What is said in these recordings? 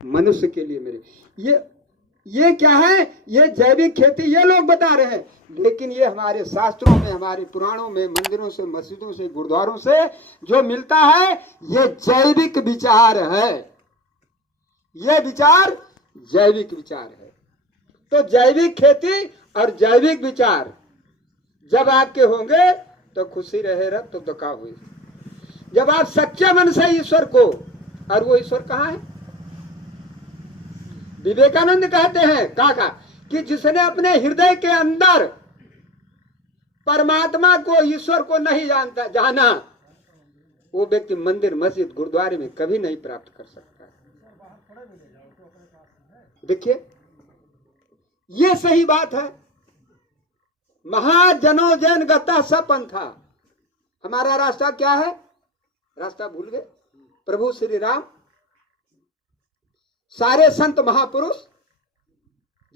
मनुष्य के लिए मेरे। ये क्या है? ये जैविक खेती ये लोग बता रहे हैं, लेकिन ये हमारे शास्त्रों में, हमारे पुराणों में, मंदिरों से, मस्जिदों से, गुरुद्वारों से जो मिलता है ये जैविक विचार है। ये विचार जैविक विचार है। तो जैविक खेती और जैविक विचार जब आपके होंगे तो खुशी रहे रब तो दुखा हुई। जब आप सच्चे मन से ईश्वर को, और वो ईश्वर कहाँ है? विवेकानंद कहते हैं काका कि जिसने अपने हृदय के अंदर परमात्मा को, ईश्वर को नहीं जाना, वो व्यक्ति मंदिर, मस्जिद, गुरुद्वारे में कभी नहीं प्राप्त कर सकता। देखिए ये सही बात है। महाजनो जैन गता सपंथा। हमारा रास्ता क्या है? रास्ता भूल गए? प्रभु श्री राम, सारे संत महापुरुष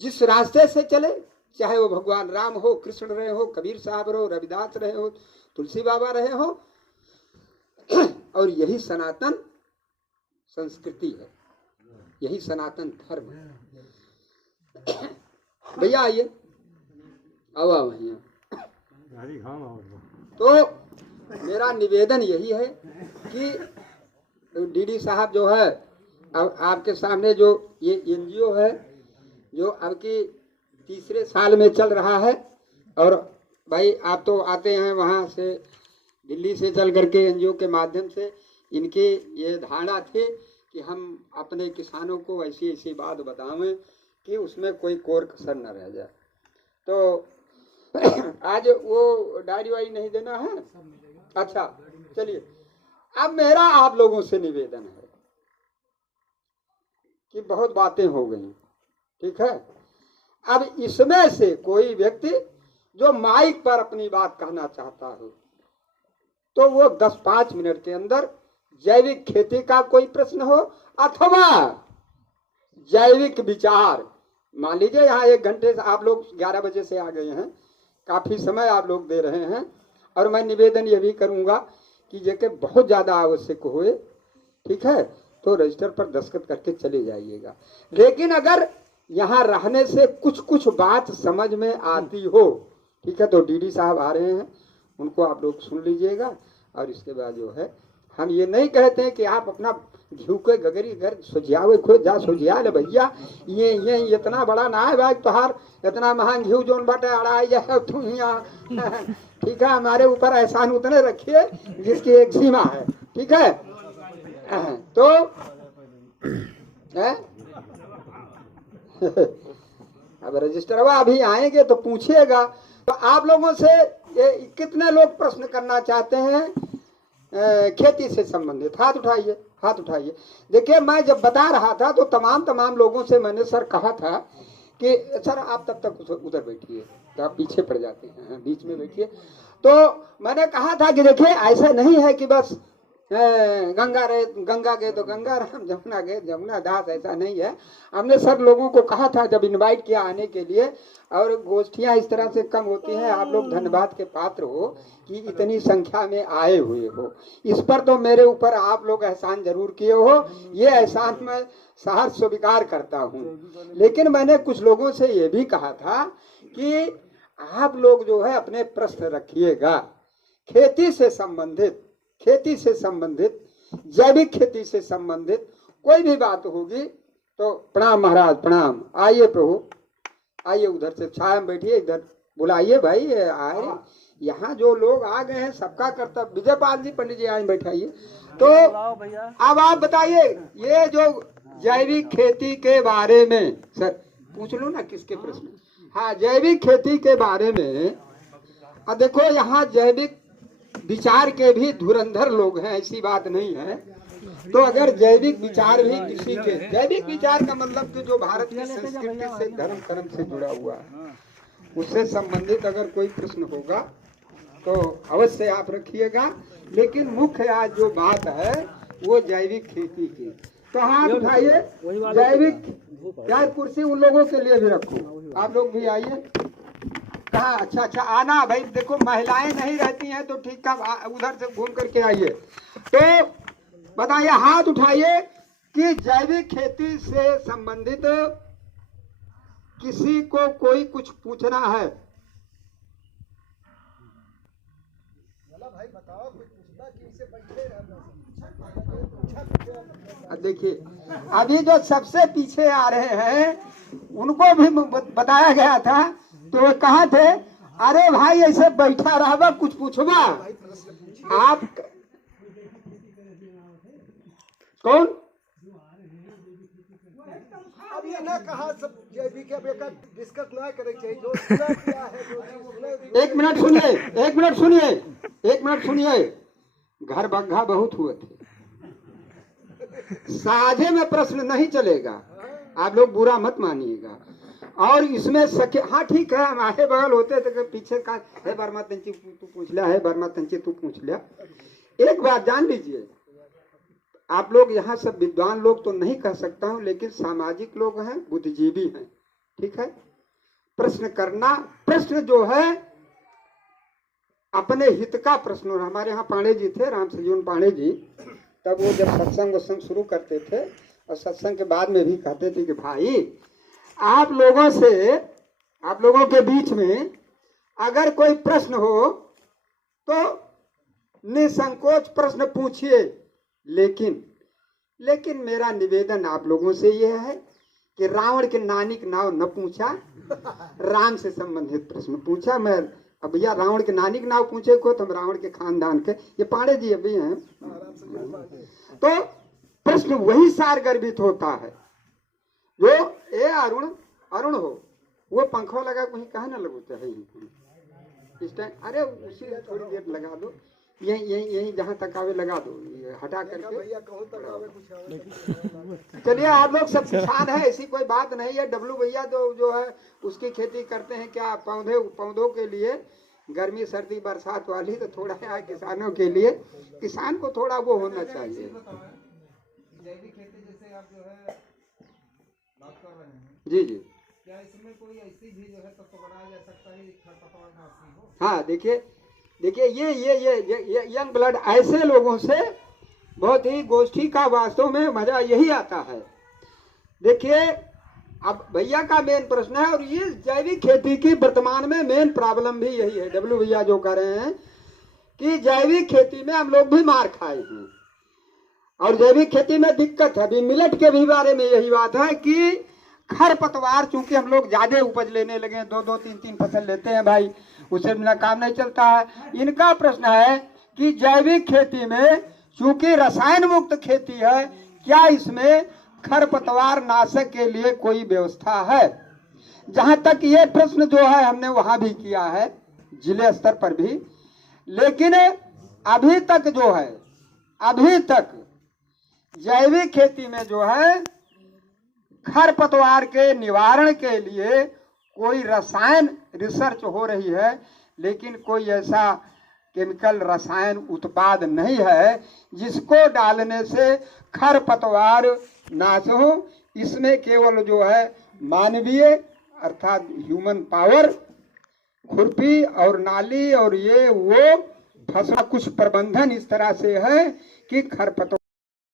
जिस रास्ते से चले, चाहे वो भगवान राम हो, कृष्ण रहे हो, कबीर साहब रहे हो, रविदास रहे हो, तुलसी बाबा रहे हो, और यही सनातन संस्कृति है, यही सनातन धर्म है। भैया आइए, आओ आओ भैया। तो मेरा निवेदन यही है कि डीडी साहब जो है, अब आपके सामने जो ये एनजीओ है जो अब की तीसरे साल में चल रहा है, और भाई आप तो आते हैं वहाँ से, दिल्ली से चल करके एनजीओ के माध्यम से, इनकी ये धारणा थी कि हम अपने किसानों को ऐसी ऐसी बात बतावें कि उसमें कोई कोर कसर न रह जाए। तो आज वो डायरी वारी नहीं देना है? अच्छा चलिए, अब मेरा आप लोगों से निवेदन है कि बहुत बातें हो गई, ठीक है? अब इसमें से कोई व्यक्ति जो माइक पर अपनी बात कहना चाहता हो तो वो 10-5 मिनट के अंदर जैविक खेती का कोई प्रश्न हो अथवा जैविक विचार, मान लीजिए यहाँ 1 घंटे से आप लोग 11 बजे से आ गए हैं, काफी समय आप लोग दे रहे हैं, और मैं निवेदन ये भी करूंगा कि जेके बहुत ज्यादा आवश्यक हुए, ठीक है, तो रजिस्टर पर दस्तखत करके चले जाइएगा। लेकिन अगर यहाँ रहने से कुछ बात समझ में आती हो, ठीक है, तो डीडी साहब आ रहे हैं, उनको आप लोग सुन लीजिएगा। और इसके बाद जो है, हम ये नहीं कहते हैं कि आप अपना घी के गगरी घर सुझावे खो जा सुझिया ले भैया, ये इतना बड़ा ना है भाई, तोहार इतना महंग घी जोन बटे अड़ाई जाए तू यहाँ, ठीक है, हमारे ऊपर एहसान उतने रखिए जिसकी एक सीमा है, ठीक है। तो अब रजिस्टरवा अभी आएंगे तो पूछिएगा। तो आप लोगों से ये कितने लोग प्रश्न करना चाहते हैं खेती से संबंधित? हाथ उठाइए, हाथ उठाइए। देखिए मैं जब बता रहा था तो तमाम लोगों से मैंने सर कहा था कि सर आप तब तक उधर बैठिए, तो आप पीछे पड़ जाते हैं, बीच में बैठिए। तो मैंने कहा था कि देखिए ऐसा नहीं है कि बस गंगा गए तो गंगा राम, जमुना गए जमुना दास, ऐसा नहीं है। हमने सब लोगों को कहा था जब इनवाइट किया आने के लिए, और गोष्ठियां इस तरह से कम होती हैं, आप लोग धन्यवाद के पात्र हो कि इतनी संख्या में आए हुए हो। इस पर तो मेरे ऊपर आप लोग एहसान जरूर किए हो, ये एहसान मैं सहर्ष स्वीकार करता हूँ। लेकिन मैंने कुछ लोगों से ये भी कहा था कि आप लोग जो है अपने प्रश्न रखिएगा, खेती से संबंधित, खेती से संबंधित, जैविक खेती से संबंधित कोई भी बात होगी तो प्रणाम महाराज, प्रणाम। आइए प्रभु, आइए उधर से छाया में बैठिए, इधर बुलाइए भाई, आए यहाँ जो लोग आ गए हैं सबका कर्तव्य। विजयपाल जी, पंडित जी आए बैठाइए। तो अब आप बताइए ये जो जैविक खेती के बारे में, सर पूछ लो ना किसके प्रश्न। हाँ, जैविक खेती के बारे में अब देखो यहाँ जैविक विचार के भी धुरंधर लोग हैं, ऐसी बात नहीं है। तो अगर जैविक विचार भी किसी के, जैविक विचार का मतलब कि जो भारत की संस्कृति से, धर्म कर्म से जुड़ा हुआ है, उससे संबंधित अगर कोई प्रश्न होगा तो अवश्य आप रखिएगा। लेकिन मुख्य आज जो बात है वो जैविक खेती की। तो हाथ उठाइए, जैविक, क्या कुर्सी उन लोगों के लिए भी रखो, आप लोग भी आइए। कहा अच्छा आना भाई, देखो महिलाएं नहीं रहती हैं तो ठीक है, उधर से घूम करके आइए। तो बताइए, हाथ उठाइए, कि जैविक खेती से संबंधित किसी को कोई कुछ पूछना है? भाई बताओ, कुछ पूछना कि इसे बैठे देखिए, अभी जो सबसे पीछे आ रहे हैं उनको भी बताया गया था, तो वो कहा थे, अरे भाई ऐसे बैठा रहा, कुछ पूछवा। आप कौन? अब ये ना कहा सब जैविक के डिस्कस ना करे चाहिए, जो सुना किया है, जो सुना। एक मिनट सुनिए, एक मिनट सुनिए, एक मिनट सुनिए। घर बग्घा बहुत हुए थे, साझे में प्रश्न नहीं चलेगा, आप लोग बुरा मत मानिएगा। और इसमें सके, हाँ ठीक है, हम आगे बगल होते थे पीछे का, है वर्मा तंची तू पूछ लिया, है वर्मा तंची तू पूछ लिया। एक बात जान लीजिए, आप लोग यहाँ सब विद्वान लोग तो नहीं कह सकता हूँ, लेकिन सामाजिक लोग हैं, बुद्धिजीवी हैं, ठीक है। प्रश्न करना, प्रश्न जो है अपने हित का प्रश्न। और हमारे यहाँ पांडे जी थे, राम सजीवन पांडे जी, तब वो जब सत्संग वत्संग शुरू करते थे और सत्संग के बाद में भी कहते थे कि भाई आप लोगों से, आप लोगों के बीच में अगर कोई प्रश्न हो तो निसंकोच प्रश्न पूछिए, लेकिन मेरा निवेदन आप लोगों से यह है कि रावण के नानी के नाव न पूछा, राम से संबंधित प्रश्न पूछा। मैं अब भैया रावण के नानी के नाव पूछे को, तो हम रावण के खानदान के, ये पांडे जी अभी हैं, तो प्रश्न वही सार गर्भित होता है जो ए अरुण हो, वो पंखों लगा कहीं कहा ना लगो चाहे इस टाइम, अरे उसी थोड़ी देर लगा दो, यही जहाँ तक आवे लगा दो, ये हटा करके। चलिए, आप लोग सब किसान है, ऐसी कोई बात नहीं है। डब्लू भैया जो है उसकी खेती करते हैं, क्या पौधों के लिए, गर्मी सर्दी बरसात वाली, तो थोड़ा है किसानों के लिए, किसान को थोड़ा वो होना चाहिए। जैविक खेती जैसे आप जो है बात कर रहे हैं, जी जी, क्या इसमें कोई ऐसी भी जो है तत्व बनाया जा सकता है खरपतवार नाशी हो? हाँ, देखिए ये यंग ब्लड ऐसे लोगों से बहुत ही गोष्ठी का वास्तव में मजा यही आता है। देखिए, अब भैया का मेन प्रश्न है, और ये जैविक खेती की वर्तमान में मेन प्रॉब्लम भी यही है, डब्लू भैया जो कह रहे हैं कि जैविक खेती में हम लोग भी मार खाए हैं, और जैविक खेती में दिक्कत है। अभी मिलेट के भी बारे में यही बात है कि खरपतवार, चूंकि हम लोग ज्यादा उपज लेने लगे, 2-2, 3-3 फसल लेते हैं भाई, उससे बिना काम नहीं चलता है। इनका प्रश्न है कि जैविक खेती में चूंकि रसायन मुक्त खेती है, क्या इसमें खरपतवार नाशक के लिए कोई व्यवस्था है? जहां तक ये प्रश्न जो है हमने वहां भी किया है, जिले स्तर पर भी, लेकिन अभी तक जो है, अभी तक जैविक खेती में जो है खरपतवार के निवारण के लिए कोई रसायन रिसर्च हो रही है, लेकिन कोई ऐसा केमिकल रसायन उत्पाद नहीं है जिसको डालने से खरपतवार नाश हो। इसमें केवल जो है मानवीय अर्थात ह्यूमन पावर, खुरपी और नाली और ये वो फसल कुछ प्रबंधन इस तरह से है कि खरपतवार